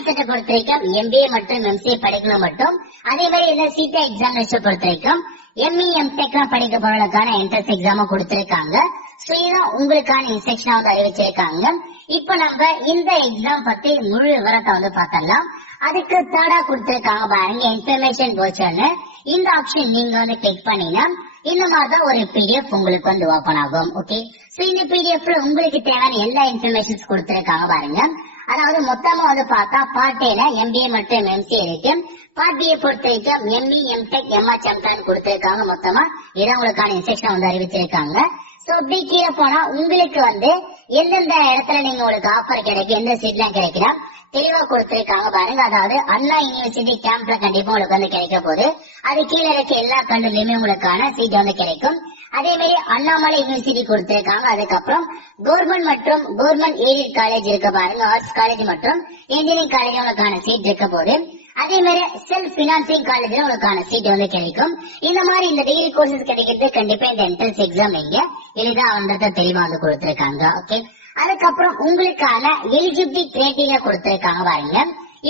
Concept பொறுத்த வரைக்கும் MBA மற்றும் MCA படிக்கணும் மட்டும். அதே மாதிரி இந்த CTA எக்ஸாமினேஷன் பொறுத்த வரைக்கும் ME MTech படிக்க போறவங்களுக்கான என்ட்ரன்ஸ் எக்ஸாம் கொடுத்திருக்காங்க. சோ இதுதான் உங்களுக்கான இன்ஸ்ட்ரக்ஷனா வந்து அறிவிச்சிருக்காங்க. இப்ப நம்ம இந்த எக்ஸாம் பத்தி முழு விவரத்தை வந்து பார்த்தலாம். அதுக்கு தேர்டா கொடுத்திருக்காங்க பாருங்க, இன்ஃபர்மேஷன் வவுச்சர்னு. இந்த ஆப்ஷன் நீங்க வந்து கிளிக் பண்ணினா இந்த மாதிரிதான் ஒரு PDF உங்களுக்கு வந்து ஓபன் ஆகும். ஓகே, சோ இந்த PDFல உங்களுக்கு தேவையான எல்லா இன்ஃபர்மேஷன்ஸ் கொடுத்திருக்காங்க பாருங்க. அதாவது மொத்தமா வந்து பார்த்தா பார்ட் ஏல MBA மற்றும் MCA இருக்கு. பார்ட் B பொறுத்த வரைக்கும் ME MTech MHM கொடுத்திருக்காங்க. மொத்தமா இதான் உங்களுக்கான இன்ஸ்ட்ரக்ஷன் வந்து அறிவிச்சிருக்காங்க. சோ அப்படி கீழே போனா உங்களுக்கு வந்து எந்தெந்த இடத்துல நீங்க உங்களுக்கு ஆஃபர் கிடைக்கும், எந்த சீட்லாம் கிடைக்கிறா தெளிவா கொடுத்திருக்காங்க பாருங்க. அதாவது அண்ணா யூனிவர்சிட்டி கேம்ப்ல கண்டிப்பா உங்களுக்கு வந்து கிடைக்க போகுது. அது கீழே இருக்க எல்லா கல்லூரிலுமே உங்களுக்கான சீட் வந்து கிடைக்கும். அதே மாதிரி அண்ணாமலை யூனிவர்சிட்டி கொடுத்திருக்காங்க. அதுக்கப்புறம் கவர்மெண்ட் மற்றும் கவர்மெண்ட் எய்டட் காலேஜ் இருக்க பாருங்க, ஆர்ட்ஸ் காலேஜ் மற்றும் இன்ஜினியரிங் காலேஜ் உங்களுக்கான சீட் இருக்க போது. அதே மாதிரி செல்ஃப் பினான்சிங் காலேஜ்ல உங்களுக்கான சீட் வந்து கிடைக்கும். இந்த மாதிரி இந்த டிகிரி கோர்சஸ் கிடைக்கிறது கண்டிப்பா இந்த என்ட்ரன்ஸ் எக்ஸாம் நீங்க எளிதா வந்ததை தெளிவா வந்து கொடுத்திருக்காங்க. ஓகே, அதுக்கப்புறம் உங்களுக்கான எலிஜிபிலிட்டி கிரைட்டீரியா கொடுத்திருக்காங்க பாருங்க.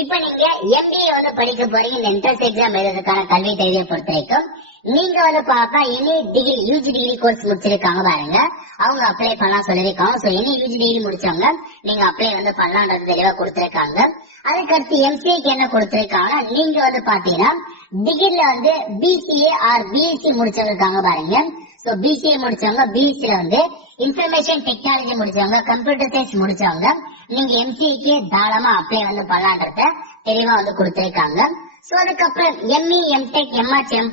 இப்ப நீங்க MBA வந்து படிக்க போறீங்க, இந்த என்ட்ரன்ஸ் எக்ஸாம் எழுதுறதுக்கான கல்வி தகுதியை பொறுத்த வரைக்கும் நீங்க வந்து பார்த்தா any degree UG degree course முடிச்சிருக்காங்க பாருங்க, அவங்க அப்ளை பண்ணலாம் சொல்லிருக்காங்க. சோ எனி UG டிகிரி முடிச்சவங்க நீங்க அப்ளை வந்து பண்ணலாம்ன்றது தெளிவா கொடுத்திருக்காங்க. அதுக்கடுத்து MCAக்கு என்ன கொடுத்திருக்காங்கன்னா நீங்க வந்து பாத்தீங்கன்னா டிகிரில வந்து BCA ஆர் BSc முடிச்சவங்க இருக்காங்க பாருங்க. சோ BCA முடிச்சவங்க, BSc வந்து இன்ஃபர்மேஷன் டெக்னாலஜி முடிச்சவங்க, கம்ப்யூட்டர் சயின்ஸ் முடிச்சவங்க நீங்க MCAக்கு தாராளமா அப்ளை வந்து பண்ணலான்றத தெளிவா வந்து கொடுத்திருக்காங்க. சோ அதுக்கப்புறம் ME MTech MHM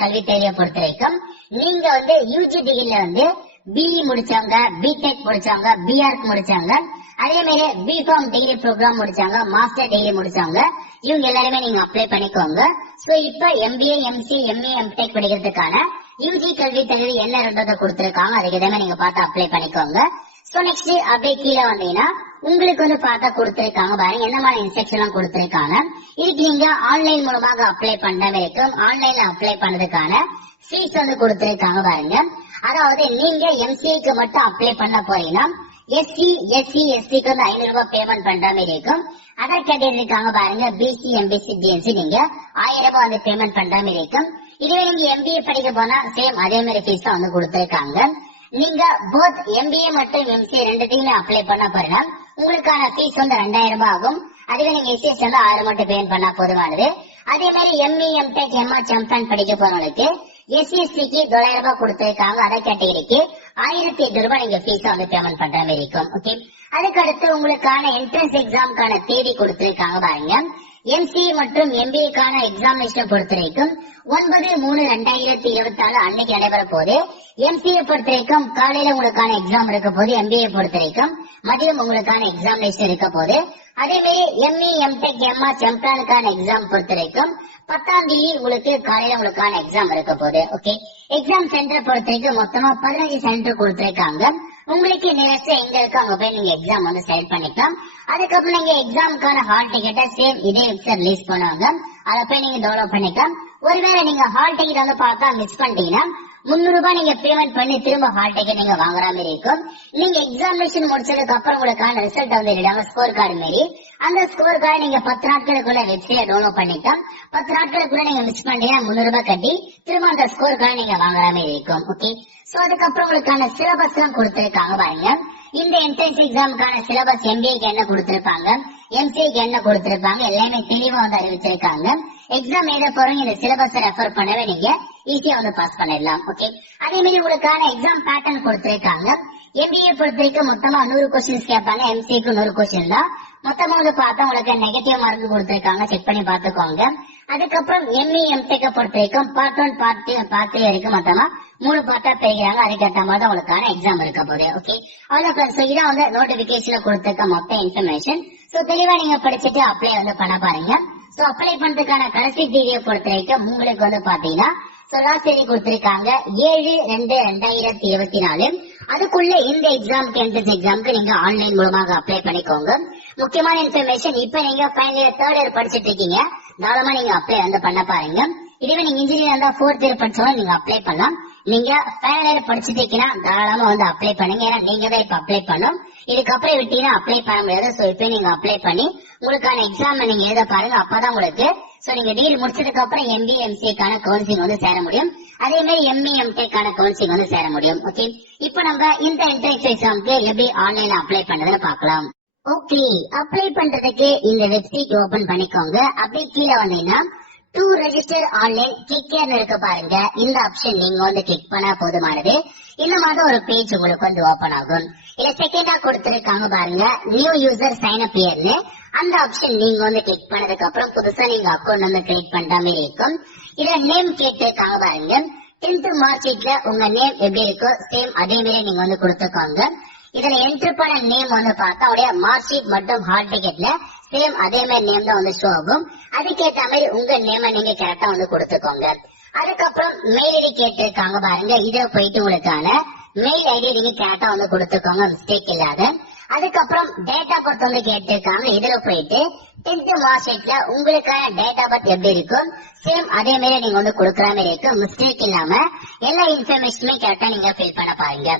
கல்வி தேவையை பொறுத்த வரைக்கும் நீங்க வந்து UG டிகிரில வந்து BE முடிச்சவங்க, BTech முடிச்சவங்க, BArch முடிச்சவங்க, அதே மாதிரி BPharm டிகிரி ப்ரோக்ராம் முடிச்சவங்க, மாஸ்டர் டிகிரி முடிச்சவங்க இவங்க எல்லாருமே நீங்க அப்ளை பண்ணிக்கோங்க. சோ இப்ப MBA MCA ME MTech படிக்கிறதுக்கான UG கல்வி தகுதி என்ன இருந்ததை கொடுத்திருக்காங்க, அதுக்கு எதாவது நீங்க பார்த்து அப்ளை பண்ணிக்கோங்க. சோ நெக்ஸ்ட் அப்படியே கீழே வந்தீங்கன்னா உங்களுக்கு வந்து பார்த்தா கொடுத்திருக்காங்க பாருங்க என்ன மாதிரி இன்ஸ்ட்ரக்ஷன் எல்லாம் கொடுத்திருக்காங்க. இதுக்கு நீங்க ஆன்லைன் மூலமாக அப்ளை பண்ண வரைக்கும் ஆன்லைன்ல அப்ளை பண்ணதுக்கான ஃபீஸ் வந்து கொடுத்திருக்காங்க பாருங்க. அதாவது நீங்க MCAக்கு மட்டும் அப்ளை பண்ண போறீங்கன்னா SC SC SCக்கு வந்து 500 ரூபாய் பேமெண்ட் பண்ற மாதிரி இருக்கும். அதர் கேட்டகரி இருக்காங்க பாருங்க, BC MBC GNC நீங்க 1000 ரூபாய் வந்து பேமெண்ட் பண்ற மாதிரி இருக்கும். இதுவே நீங்க MBA படிக்க போனா சேம் அதே மாதிரி ஃபீஸ் தான் வந்து கொடுத்திருக்காங்க. நீங்க போத் MBA மற்றும் MCA ரெண்டுத்தையுமே அப்ளை பண்ண போறீங்கன்னா உங்களுக்கான ஃபீஸ் வந்து 2000 ரூபாய் ஆகும். அதுவே நீங்க SCS வந்து 1000 மட்டும் பேமெண்ட் பண்ணா போதுமானது. அதே மாதிரி ME MTech MHM படிக்க போறவங்களுக்கு SCSCக்கு 900 ரூபாய் கொடுத்திருக்காங்க. அதர் கேட்டகரிக்கு 1008 ரூபாய் நீங்க ஃபீஸா வந்து பேமெண்ட் பண்ற மாதிரி இருக்கும். ஓகே, அதுக்கு அடுத்து உங்களுக்கான என்ட்ரன்ஸ் எக்ஸாமுக்கான தேதி கொடுத்திருக்காங்க பாருங்க. MCA மற்றும் MBAக்கான எக்ஸாமினேஷன் பொறுத்த வரைக்கும் 9/3/2024 அன்னைக்கு நடைபெற போது. MCA பொறுத்த வரைக்கும் காலையில உங்களுக்கான எக்ஸாம் இருக்க போது, MBA பொறுத்த வரைக்கும் மதியம் உங்களுக்கான எக்ஸாமினேஷன் இருக்க போது. அதே மாதிரி ME MTech MHM எக்ஸாம் பொறுத்த வரைக்கும் 10ஆம் தேதி உங்களுக்கு காலையில உங்களுக்கான எக்ஸாம் இருக்க போது. ஓகே, எக்ஸாம் சென்டர் பொறுத்த வரைக்கும் மொத்தமா 15 சென்டர் கொடுத்திருக்காங்க. உங்களுக்கு நியரஸ்ட் எங்க இருக்கு அங்க போய் நீங்க எக்ஸாம் வந்து செலக்ட் பண்ணிக்கலாம். அதுக்கப்புறம் நீங்க எக்ஸாமுக்கான ஹால் டிக்கெட்டை சேம் இதே வெப்சைட் ரிலீஸ் பண்ணுவாங்க, அதை போய் நீங்க டவுன்லோட் பண்ணிக்கலாம். ஒருவேளை நீங்க ஹால் டிக்கெட் வந்து பார்த்தா மிஸ் பண்ணிட்டீங்கன்னா 300 ரூபாய் நீங்க பேமெண்ட் பண்ணி திரும்ப ஹால் டிக்கெட் நீங்க வாங்குற மாதிரி இருக்கும். நீங்க எக்ஸாமினேஷன் முடிச்சதுக்கு அப்புறம் உங்களுக்கான ரிசல்ட் வந்து எழுதாங்க ஸ்கோர் கார்டு மாதிரி. அந்த ஸ்கோர் கார்டு நீங்க 10 நாட்களுக்குள்ள வெப்சைட் டவுன்லோட் பண்ணிக்கலாம். 10 நாட்களுக்குள்ள நீங்க மிஸ் பண்ணீங்கன்னா 300 ரூபாய் கட்டி திரும்ப அந்த ஸ்கோர் கார்டு நீங்க வாங்குற மாதிரி இருக்கும். ஓகே, சோ அதுக்கப்புறம் உங்களுக்கான சிலபஸ் எல்லாம் கொடுத்திருக்காங்க பாருங்க. இந்த என்ட்ரன்ஸ் எக்ஸாமுக்கான சிலபஸ் MBAக்கு என்ன கொடுத்திருப்பாங்க, MCAக்கு என்ன கொடுத்திருப்பாங்க எல்லாமே தெளிவா வந்து அறிவிச்சிருக்காங்க. எக்ஸாம் எழுத போறவங்க இந்த சிலபஸ் ரெஃபர் பண்ணவே நீங்க ஈஸியா வந்து பாஸ் பண்ணிடலாம். ஓகே, அதே மாதிரி உங்களுக்கான எக்ஸாம் பேட்டர்ன் கொடுத்திருக்காங்க. MBA பொறுத்த வரைக்கும் மொத்தமா 100 கொஸ்டின்ஸ் கேட்பாங்க, MCAக்கு 100 கொஸ்டின் தான். மொத்தமா வந்து பார்த்தா உங்களுக்கு நெகட்டிவ் மார்க் கொடுத்திருக்காங்க, செக் பண்ணி பாத்துக்கோங்க. அதுக்கப்புறம் ME MTech பொறுத்த வரைக்கும் பார்ட் 1 பார்ட் 3 வரைக்கும் மொத்தமா 3 பார்ட்டா பிரிக்கிறாங்க. அதுக்கேற்ற மாதிரி தான் உங்களுக்கான எக்ஸாம் இருக்க போகுது. ஓகே, அவ்வளவு. சோ இதான் வந்து நோட்டிபிகேஷன்ல கொடுத்திருக்க மொத்த இன்ஃபர்மேஷன். சோ தெளிவா நீங்க படிச்சுட்டு அப்ளை வந்து பண்ண பாருங்க. சோ அப்ளை பண்றதுக்கான கடைசி தேதியை பொறுத்த வரைக்கும் உங்களுக்கு வந்து பாத்தீங்கன்னா லாஸ்ட் தேதி கொடுத்திருக்காங்க 7/2/2024. அதுக்குள்ள இந்த எக்ஸாமுக்கு என்ட்ரன்ஸ் எக்ஸாமுக்கு நீங்க ஆன்லைன் மூலமாக அப்ளை பண்ணிக்கோங்க. முக்கியமான இன்ஃபர்மேஷன், இப்ப நீங்க ஃபைனல் இயர் 3rd இயர் படிச்சிட்டு இருக்கீங்க, தாராளமா நீங்க அப்ளை வந்து பண்ண பாருங்க. இதுவே நீங்க இன்ஜினியர் இருந்தா 4th இயர் படிச்சவங்க நீங்க அப்ளை பண்ணலாம். நீங்க ஃபைனல் இயர் படிச்சிட்டு இருக்கீங்கன்னா தாராளமா வந்து அப்ளை பண்ணுங்க. ஏன்னா நீங்க தான் இப்ப அப்ளை பண்ணும். இதுக்கப்புறம் விட்டீங்கன்னா அப்ளை பண்ண முடியாது. சோ இப்ப நீங்க அப்ளை பண்ணி உங்களுக்கான எக்ஸாம் நீங்க எழுத பாருங்க. அப்பதான் உங்களுக்கு நீங்க டிகிரி முடிச்சதுக்கு அப்புறம் MBA MCAக்கான கவுன்சிலிங் வந்து சேர முடியும். அதே மாதிரி ME MTechக்கான கவுன்சிலிங் வந்து சேர முடியும். ஓகே, இப்போ நம்ம இந்த என்ட்ரன்ஸ் எக்ஸாம்க்கு எப்படி ஆன்லைன்ல அப்ளை பண்றதுன்னு பார்க்கலாம். ஓகே, அப்ளை பண்றதுக்கு இந்த வெப்சைட் ஓபன் பண்ணிக்கோங்க. அப்படியே கீழே வந்தீங்கன்னா டு ரெஜிஸ்டர் ஆன்லைன் கிளிக் இருக்கு பாருங்க. இந்த ஆப்ஷன் நீங்க வந்து கிளிக் பண்ணா போதுமானது. இந்த மாதிரி ஒரு பேஜ் உங்களுக்கு வந்து ஓபன் ஆகும். இல்ல செகண்டா கொடுத்திருக்காங்க பாருங்க, நியூ யூசர் சைன் அப் இயர்னு. அந்த ஆப்ஷன் நீங்க வந்து கிளிக் பண்ணதுக்கு அப்புறம் புதுசா நீங்க அக்கௌண்ட் வந்து கிரியேட் பண்ற மாதிரி இருக்கும். இதுல நேம் கேட்டிருக்காங்க பாருங்க. 10th மார்க் ஷீட்ல உங்க நேம் எப்படி இருக்கோ சேம் அதே மாதிரி நீங்க வந்து கொடுத்துக்கோங்க. இதுல என்ட்ரி பண்ண நேம் வந்து பார்த்தா உடைய மார்க் ஷீட் மற்றும் ஹால் டிக்கெட்ல சேம் அதே மாதிரி நேம் தான் வந்து ஷோ ஆகும். அதுக்கேற்ற மாதிரி உங்க நேம நீங்க கரெக்டா வந்து கொடுத்துக்கோங்க. அதுக்கப்புறம் மெயில் ஐடி கேட்டிருக்காங்க பாருங்க. இதுல போயிட்டு உங்களுக்கான மெயில் ஐடி நீங்க கரெக்டா வந்து கொடுத்துக்கோங்க, மிஸ்டேக் இல்லாத. அதுக்கப்புறம் டேட் ஆஃப் பர்த் வந்து கேட்டிருக்காங்க. இதுல போயிட்டு 10th மார்க் ஷீட்ல உங்களுக்கான டேட் ஆஃப் பர்த் எப்படி இருக்கும் சேம் அதே மாதிரி நீங்க வந்து கொடுக்குற மாதிரி இருக்கும், மிஸ்டேக் இல்லாம எல்லா இன்ஃபர்மேஷனுமே கரெக்டா நீங்க ஃபில் பண்ண பாருங்க.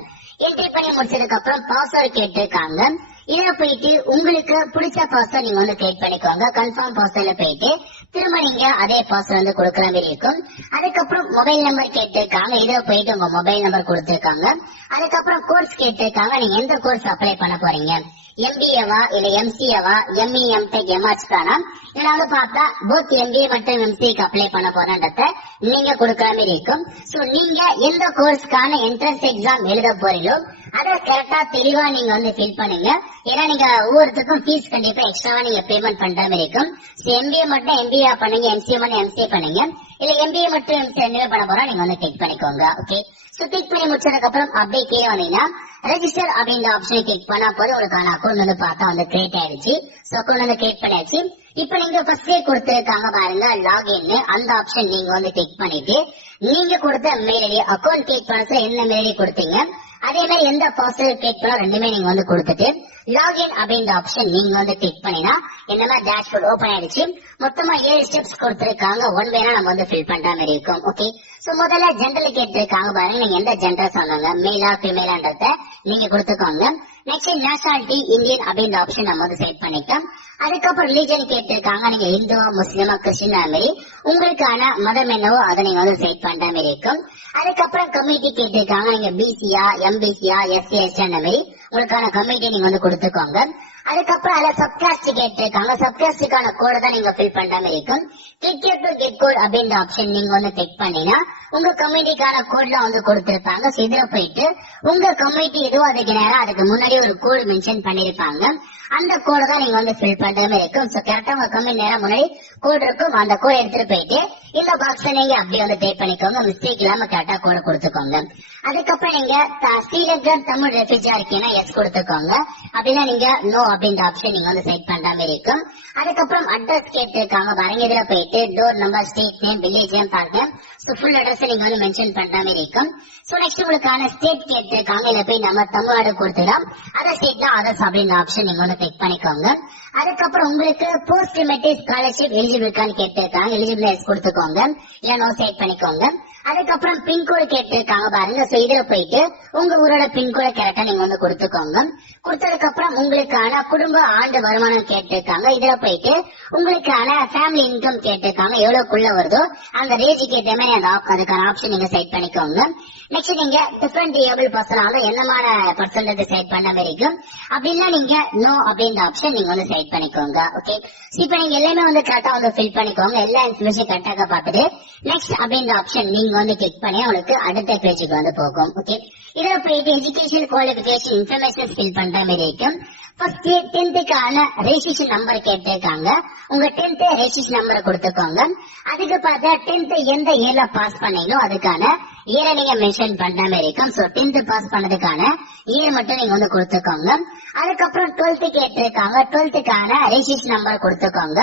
என்ட்ரி பண்ணி முடிச்சதுக்கு அப்புறம் பாஸ்வேர்ட் கேட்டிருக்காங்க. இதுல போயிட்டு உங்களுக்கு பிடிச்ச பாஸ்வேர்ட் நீங்க வந்து கிரியேட் பண்ணிக்கோங்க. கன்ஃபார்ம் பாஸ்வேர்ட்ல போயிட்டு திரும்ப நீங்க அதே பாஸ்வேர்ட் வந்து கொடுக்குற மாதிரி இருக்கும். அதுக்கப்புறம் மொபைல் நம்பர் கேட்டிருக்காங்க. இதுல போயிட்டு உங்க மொபைல் நம்பர் கொடுத்திருக்காங்க. அதுக்கப்புறம் கோர்ஸ் கேட்டிருக்காங்க. நீங்க எந்த கோர்ஸ் அப்ளை பண்ண போறீங்க, MBAவா இல்ல MCAவா ME MTech MH தானா, இதுல வந்து பார்த்தா போத் MBA மற்றும் MCAக்கு அப்ளை பண்ண போறன்றத நீங்க கொடுக்குற மாதிரி இருக்கும். சோ நீங்க எந்த கோர்ஸ்க்கான என்ட்ரன்ஸ் எக்ஸாம் எழுத போறீங்களோ அதை கரெக்டா தெளிவா நீங்க வந்து ஃபில் பண்ணுங்க. ஏன்னா நீங்க ஒவ்வொருத்துக்கும் ஃபீஸ் கண்டிப்பா எக்ஸ்ட்ராவா நீங்க பேமெண்ட் பண்ற மாதிரி இருக்கும். MBA மட்டும் MBA பண்ணுங்க, MCA மட்டும் MCA பண்ணுங்க, இல்ல MBA மட்டும் MCA ரெண்டுமே பண்ண போறோம் நீங்க வந்து கிளிக் பண்ணிக்கோங்க. ஓகே, கிளிக் பண்ணி முடிச்சதுக்கு அப்புறம் அப்படியே கீழே வந்தீங்கன்னா ரெஜிஸ்டர் அப்படின்ற ஆப்ஷனை கிளிக் பண்ணா போது உங்களுக்கான அக்கௌண்ட் வந்து பார்த்தா வந்து கிரியேட் ஆயிடுச்சு. அக்கௌண்ட் வந்து கிரியேட் பண்ணியாச்சு. இப்ப நீங்க ஃபர்ஸ்டே கொடுத்திருக்காங்க பாருங்க லாகின், அந்த ஆப்ஷன் நீங்க வந்து கிளிக் பண்ணிட்டு நீங்க கொடுத்த மெயில் ஐடி அக்கௌண்ட் கிளிக் பண்ணதுல என்ன மெயில் ஐடி கொடுத்தீங்க அதே மாதிரி எந்த பாஸ்வேர்ட் கிளிக் பண்ணா ரெண்டுமே நீங்க வந்து கொடுத்துட்டு லாகின் அப்படின்ற ஆப்ஷன் நீங்க வந்து கிளிக் பண்ணினா இந்த மாதிரி டேஷ்போர்ட் ஓபன் ஆயிடுச்சு. மொத்தமா 7 ஸ்டெப்ஸ் கொடுத்திருக்காங்க. ஒன் வேனா நம்ம வந்து ஃபில் பண்ற மாதிரி இருக்கும். ஓகே, சோ முதல்ல ஜெண்டர் கேட்டிருக்காங்க பாருங்க. நீங்க எந்த ஜெண்டர் சொன்னாங்க, மேலா ஃபீமேலான்றத நீங்க கொடுத்துக்கோங்க. நெக்ஸ்ட் நேஷனாலிட்டி இந்தியன் அப்படின்ற ஆப்ஷன் நம்ம வந்து செட் பண்ணிக்கலாம். அதுக்கப்புறம் ரிலீஜன் கேட்டிருக்காங்க. நீங்க இந்துவா முஸ்லிமா கிறிஸ்டின் அந்த மாதிரி உங்களுக்கான மதம் என்னவோ அதை நீங்க வந்து செட் பண்ற மாதிரி இருக்கும். அதுக்கப்புறம் கம்யூனிட்டி கேட்டிருக்காங்க. நீங்க பிசியா MBCயா SC ST அந்த மாதிரி உங்களுக்கான கம்யூனிட்டி நீங்க வந்து கொடுத்துக்கோங்க. அதுக்கப்புறம் அதுல சப்காஸ்ட் கேட்டிருக்காங்க. சப்காஸ்டுக்கான கோடை தான் நீங்க ஃபில் பண்ற மாதிரி இருக்கும். கிளிக் டு கெட் கோட் அப்படின்ற ஆப்ஷன் நீங்க வந்து கிளிக் பண்ணீங்கன்னா உங்க கம்யூனிட்டிக்கான கோட்லாம் வந்து கொடுத்திருப்பாங்க. இதுல போயிட்டு உங்க கம்யூனிட்டி எதுவோ அதுக்கு நேரம் அதுக்கு முன்னாடி ஒரு கோடு மென்ஷன் பண்ணிருப்பாங்க. அந்த கோடை தான் நீங்க வந்து ஃபில் பண்ற மாதிரி இருக்கும். சோ கரெக்டா உங்க கம்யூனிட்டி நேரம் முன்னாடி கோடு இருக்கும். அந்த கோடை எடுத்துட்டு போயிட்டு இந்த பாக்ஸ் நீங்க அப்படியே வந்து டைப் பண்ணிக்கோங்க, மிஸ்டேக் இல்லாம கரெக்டா கோடை கொடுத்துக்கோங்க. அதுக்கப்புறம் நீங்க ஸ்ரீலங்கன் தமிழ் ரெஃப்யூஜியா இருக்கீங்கன்னா எஸ் கொடுத்துக்கோங்க. அப்படின்னா நீங்க நோ அப்படின்ற ஆப்ஷன் நீங்க வந்து செட் பண்ற மாதிரி இருக்கும். அதுக்கப்புறம் அட்ரஸ் கேட்டிருக்காங்க பாருங்க. இதுல போயிட்டு door number, street name, village name பாருங்க. ஃபுல் அட்ரஸ் நீங்க வந்து மென்ஷன் பண்ற மாதிரி இருக்கும். சோ நெக்ஸ்ட் உங்களுக்கான ஸ்டேட் கேட்டிருக்காங்க. இதுல போய் நம்ம தமிழ்நாடு கொடுத்துக்கலாம். அதை ஸ்டேட் தான் அதர்ஸ் அப்படின்ற ஆப்ஷன் நீங்க வந்து கிளிக் பண்ணிக்கோங்க. அதுக்கப்புறம் உங்களுக்கு போஸ்ட் மெட்ரிக் ஸ்காலர்ஷிப் எலிஜிபிலிட்டின்னு கேட்டிருக்காங்க. எலிஜிபிலிட்டி கொடுத்துக்கோங்க, இல்ல நோ செட் பண்ணிக்கோங்க. அதுக்கப்புறம் பின்கோடு கேட்டிருக்காங்க பாருங்க. சோ இதுல போயிட்டு உங்க ஊரோட பின்கோட கரெக்டா நீங்க வந்து கொடுத்துக்கோங்க. கொடுத்ததுக்கு அப்புறம் உங்களுக்கான குடும்ப ஆண்டு வருமானம் கேட்டிருக்காங்க. இதுல போயிட்டு உங்களுக்கான ஃபேமிலி இன்கம் கேட்டிருக்காங்க. எவ்வளவுக்குள்ள வருதோ அந்த ரேஜுக்கு ஏற்ற மாதிரி அதுக்கான ஆப்ஷன் நீங்க செட் பண்ணிக்கோங்க. நெக்ஸ்ட் நீங்க டிஃபரெண்ட் ஏபிள் பர்சனால என்னமான பர்சன்டேஜ் செட் பண்ண மாதிரி இருக்கும். அப்படின்னா நீங்க நோ அப்படின்ற ஆப்ஷன் நீங்க வந்து செட் பண்ணிக்கோங்க. ஓகே, இப்ப நீங்க எல்லாமே வந்து கரெக்டா வந்து ஃபில் பண்ணிக்கோங்க. எல்லா இன்ஃபர்மேஷன் கரெக்டாக பார்த்துட்டு நெக்ஸ்ட் அப்படின்ற ஆப்ஷன் நீங்க வந்து கிளிக் பண்ணி உங்களுக்கு அடுத்த பேஜுக்கு வந்து போகும். ஓகே, இதுல போயிட்டு எஜுகேஷன் குவாலிபிகேஷன் இன்ஃபர்மேஷன் ஃபில் பண்ற மாதிரி இருக்கும். ஃபர்ஸ்ட் 10th ரெஜிஸ்ட்ரேஷன் நம்பர் கேட்டிருக்காங்க. உங்க 10th ரெஜிஸ்ட்ரேஷன் நம்பர் கொடுத்துக்கோங்க. அதுக்கு பார்த்தா 10th எந்த இயர்ல பாஸ் பண்ணீங்களோ அதுக்கான இயரை நீங்க மென்ஷன் பண்ற மாதிரி இருக்கும். சோ 10th பாஸ் பண்ணதுக்கான இயர் மட்டும் நீங்க வந்து கொடுத்துக்கோங்க. அதுக்கப்புறம் 12th கேட்டிருக்காங்க. 12th ரெஜிஸ்ட்ரேஷன் நம்பர் கொடுத்துக்கோங்க.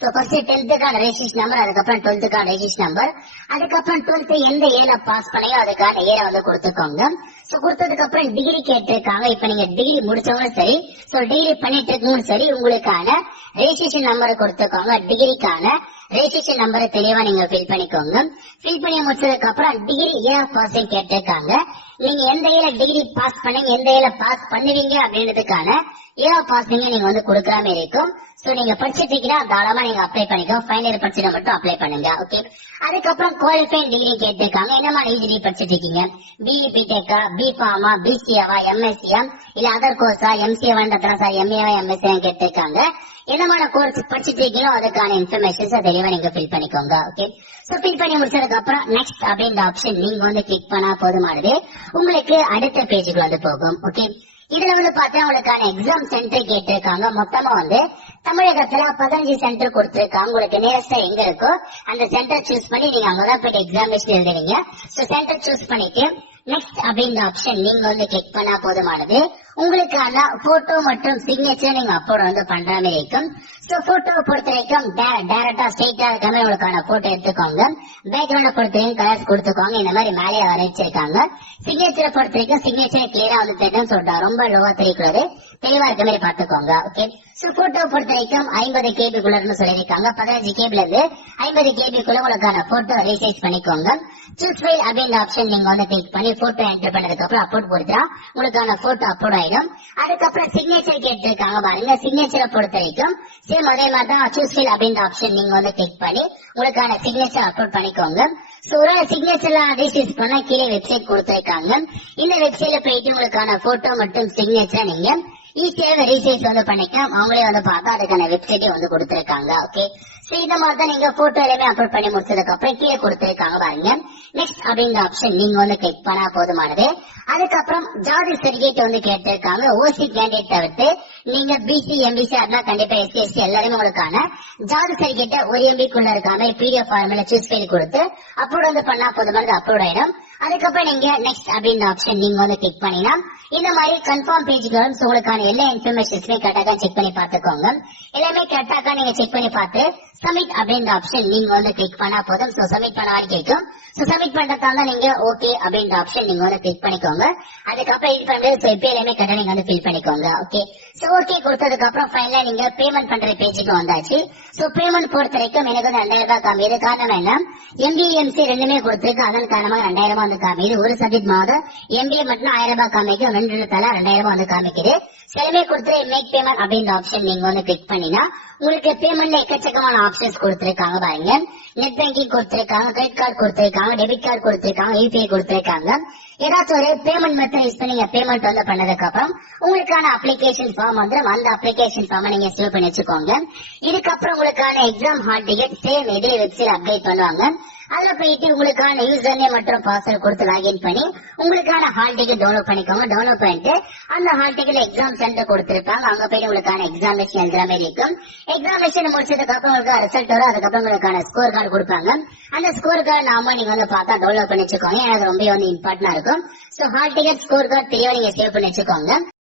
So first 10th registration number, அதுக்கப்புறம் 12th ரெஜிஸ்ட்ரேஷன் நம்பர், அதுக்கப்புறம் 12th எந்த இயர்ல பாஸ் பண்ணீங்களோ அதுக்கான இயரை வந்து கொடுத்துக்கோங்க. சோ கொடுத்ததுக்கு அப்புறம் டிகிரி கேட்டிருக்காங்க. இப்ப நீங்க டிகிரி முடிச்சவங்களும் சரி, சோ டிகிரி பண்ணிட்டு இருக்கவங்களும் சரி உங்களுக்கான ரெஜிஸ்ட்ரேஷன் நம்பர் கொடுத்துக்கோங்க. டிகிரிக்கான ரெஜிஸ்ட்ரேஷன் நம்பரை தெளிவா நீங்க ஃபில் பண்ணிக்கோங்க. ஃபில் பண்ணி முடிச்சதுக்கு அப்புறம் டிகிரி இயர் ஆஃப் பாசிங் கேட்டிருக்காங்க. நீங்க எந்த இயர்ல டிகிரி பாஸ் பண்ணீங்க, எந்த இயர்ல பாஸ் பண்ணுவீங்க அப்படின்றதுக்கான இயர் ஆஃப் பாசிங் நீங்க வந்து கொடுக்குற மாதிரி இருக்கும். சோ நீங்க படிச்சிட்டு இருக்கீங்கன்னா தாராளமா நீங்க அப்ளை பண்ணிக்கோ. ஃபைனல் இயர் படிச்சுட்டு மட்டும் அப்ளை பண்ணுங்க. ஓகே, அதுக்கப்புறம் குவாலிஃபைட் டிகிரி கேட்டிருக்காங்க. என்னமா டிகிரி படிச்சிட்டு இருக்கீங்க? பிஇ பிடெக்கா, பி ஃபார்மா, பிசிஏவா, எம்எஸ்சியா, இல்ல அதர் கோர்ஸா, எம்சிஏவான்றதா சார் எம்ஏவா எம்எஸ்சியா கேட்டிருக்காங்க. என்னமான கோர்ஸ் படிச்சிட்டு இருக்கீங்களோ அதுக்கான இன்ஃபர்மேஷன்ஸ் தெளிவா நீங்க ஃபில் பண்ணிக்கோங்க. ஓகே, சோ ஃபில் பண்ணி முடிச்சதுக்கு அப்புறம் நெக்ஸ்ட் அப்படின்ற ஆப்ஷன் நீங்க வந்து கிளிக் பண்ணா போதுமானது. உங்களுக்கு அடுத்த பேஜுக்கு வந்து போகும். ஓகே, இதுல வந்து பார்த்தா உங்களுக்கான எக்ஸாம் சென்டர் கேட்டிருக்காங்க. மொத்தமா வந்து தமிழகத்துல 15 சென்டர் கொடுத்திருக்காங்க. உங்களுக்கு நியரஸ்டா எங்க இருக்கோ அந்த சென்டர் சூஸ் பண்ணி நீங்க அங்கதான் போயிட்டு எக்ஸாமினேஷன் எழுதுவீங்க. சோ சென்டர் சூஸ் பண்ணிட்டு நெக்ஸ்ட் அப்படின்ற ஆப்ஷன் நீங்க வந்து கிளிக் பண்ணா போதுமானது. உங்களுக்கான போட்டோ மற்றும் சிக்னேச்சர் நீங்க அப்லோட் வந்து பண்ற மாதிரி இருக்கும். சோ போட்டோ பொறுத்த வரைக்கும் டைரக்டா ஸ்ட்ரெயிட்டா இருக்க மாதிரி உங்களுக்கான போட்டோ எடுத்துக்கோங்க. பேக்ரவுண்ட பொறுத்த வரைக்கும் கலர்ஸ் கொடுத்துக்கோங்க. இந்த மாதிரி மேலே வரைச்சிருக்காங்க. சிக்னேச்சரை பொறுத்த வரைக்கும் சிக்னேச்சர் கிளியரா வந்து தெரியும். சொல்றேன், ரொம்ப லோவா தெரியக்கூடாது, தெளிவா இருக்க மாதிரி பாத்துக்கோங்க. ஓகே, சோ போட்டோ பொறுத்த வரைக்கும் 50 கேபிக்குள்ள சொல்லியிருக்காங்க. 15 கேபில இருந்து 50 கேபிக்குள்ள உங்களுக்கான போட்டோ ரீசைஸ் பண்ணிக்கோங்க. சூஸ் ஃபைல் அப்படின்ற ஆப்ஷன் நீங்க வந்து கிளிக் பண்ணி போட்டோ என்டர் பண்ணதுக்கு அப்புறம் அப்லோட் கொடுத்தா உங்களுக்கான போட்டோ அப்லோட் ஆயிடும். அதுக்கப்புறம் சிக்னேச்சர் கேட்டிருக்காங்க பாருங்க. சிக்னேச்சரை பொறுத்த வரைக்கும் சேம் அதே மாதிரி தான் சூஸ் ஃபைல் அப்படின்ற ஆப்ஷன் நீங்க வந்து கிளிக் பண்ணி உங்களுக்கான சிக்னேச்சர் அப்லோட் பண்ணிக்கோங்க. சோ ஒரு சிக்னேச்சர்ல ரீசைஸ் பண்ண கீழே வெப்சைட் கொடுத்திருக்காங்க. இந்த வெப்சைட்ல போயிட்டு உங்களுக்கான போட்டோ மற்றும் சிக்னேச்சர் நீங்க ஈஸியாக ரீசைஸ் வந்து பண்ணிக்கலாம். அவங்களே வந்து பார்த்தா அதுக்கான வெப்சைட்டே வந்து கொடுத்திருக்காங்க. ஓகே, சோ இந்த மாதிரி தான் நீங்க போட்டோ எல்லாமே அப்லோட் பண்ணி முடிச்சதுக்கு அப்புறம் கீழே கொடுத்திருக்காங்க பாருங்க. நெக்ஸ்ட் அப்படின்ற ஆப்ஷன் நீங்க வந்து கிளிக் பண்ணா போதுமானது. அதுக்கப்புறம் ஜாதி சர்டிபிகேட் வந்து கேட்டிருக்காங்க. ஓசி கேண்டிடேட் தவிர்த்து நீங்க பிசி எம்பிசி அதெல்லாம் கண்டிப்பா எஸ்சி எஸ்சி எல்லாருமே உங்களுக்கான ஜாதி சர்டிபிகேட் ஒரு எம்பிக்குள்ள இருக்காம பிடிஎஃப் ஃபார்ம்ல சூஸ் பண்ணி கொடுத்து அப்லோட் வந்து பண்ணா போதுமானது அப்லோட் ஆயிடும். அதுக்கப்புறம் நீங்க நெக்ஸ்ட் அப்படின்ற ஆப்ஷன் நீங்க வந்து கிளிக் பண்ணினா இந்த மாதிரி கன்ஃபார்ம் பேஜுக்கு வரும். உங்களுக்கான எல்லா இன்ஃபர்மேஷன்ஸுமே கரெக்டாக செக் பண்ணி பாத்துக்கோங்க. எல்லாமே கரெக்டாக நீங்க செக் பண்ணி பார்த்து சப்மிட் அப்படின்ற ஆப்ஷன் நீங்க வந்து கிளிக் பண்ணா போதும். சோ சப்மிட் பண்ண மாதிரி கேட்கும். சோ சப்மிட் பண்றதால நீங்க ஓகே அப்படின்ற ஆப்ஷன் நீங்க வந்து கிளிக் பண்ணிக்கோங்க. அதுக்கப்புறம் இது பண்ணுறது சோ இப்போ எல்லாமே கரெக்டா நீங்க வந்து ஃபில் பண்ணிக்கோங்க. ஓகே, சோ ஓகே கொடுத்ததுக்கு அப்புறம் ஃபைனலா நீங்க பேமெண்ட் பண்ற பேஜுக்கு வந்தாச்சு. சோ பேமெண்ட் பொறுத்த வரைக்கும் எனக்கு வந்து 2000 ரூபாய் காமிது. காரணம் என்ன, எம்பிஏ எம்சி ரெண்டுமே கொடுத்திருக்கு. அதன் காரணமாக 2000 வந்து காமிது. ஒரு சப்ஜெக்ட் மாதம் எம்பிஏ மட்டும் 1000 ரூபாய் காமிக்கும். 2 தலா 2000 வந்து காமிக்குது. செலவே கொடுத்து மேக் பேமெண்ட் அப்படின்ற ஆப்ஷன் நீங்க வந்து கிளிக் பண்ணினா உங்களுக்கு பேமெண்ட்ல எக்கச்சக்கமான ஆப்ஷன்ஸ் கொடுத்திருக்காங்க பாருங்க. நெட் பேங்கிங் கொடுத்திருக்காங்க, கிரெடிட் கார்டு கொடுத்திருக்காங்க, டெபிட் கார்டு கொடுத்திருக்காங்க, யூபிஐ கொடுத்திருக்காங்க. ஏதாச்சும் ஒரு பேமெண்ட் மெத்தட் யூஸ் பண்ணி நீங்க பேமெண்ட் வந்து பண்ணதுக்கு அப்புறம் உங்களுக்கான அப்ளிகேஷன் ஃபார்ம் வந்துடும். அந்த அப்ளிகேஷன் ஃபார்மை நீங்க சேவ் பண்ணி வச்சுக்கோங்க. இதுக்கப்புறம் உங்களுக்கான எக்ஸாம் ஹால் டிக்கெட் சேம் இதே வெப்சைட் அப்டேட் பண்ணுவாங்க. அதுல போயிட்டு உங்களுக்கான யூசர் நேம் மற்றும் பாஸ்வேர்ட் கொடுத்து லாகின் பண்ணி உங்களுக்கான ஹால் டிக்கெட் டவுன்லோட் பண்ணிக்கோங்க. டவுன்லோட் பண்ணிட்டு அந்த ஹால் டிக்கெட்ல எக்ஸாம் சென்டர் கொடுத்திருப்பாங்க. அங்க போயிட்டு உங்களுக்கான எக்ஸாமினேஷன் எழுதுற மாதிரி இருக்கும். எக்ஸாமினேஷன் முடிச்சதுக்கு அப்புறம் உங்களுக்கு ரிசல்ட் வரும். அதுக்கப்புறம் உங்களுக்கான ஸ்கோர் கார்டு கொடுப்பாங்க. அந்த ஸ்கோர் கார்டு நாம நீங்க வந்து பார்த்தா டவுன்லோட் பண்ணி வச்சுக்கோங்க. எனக்கு ரொம்ப வந்து இம்பார்ட்டன்டா இருக்கும். So hall ticket score card தெளிவா நீங்க சேவ் பண்ணி வச்சுக்கோங்க.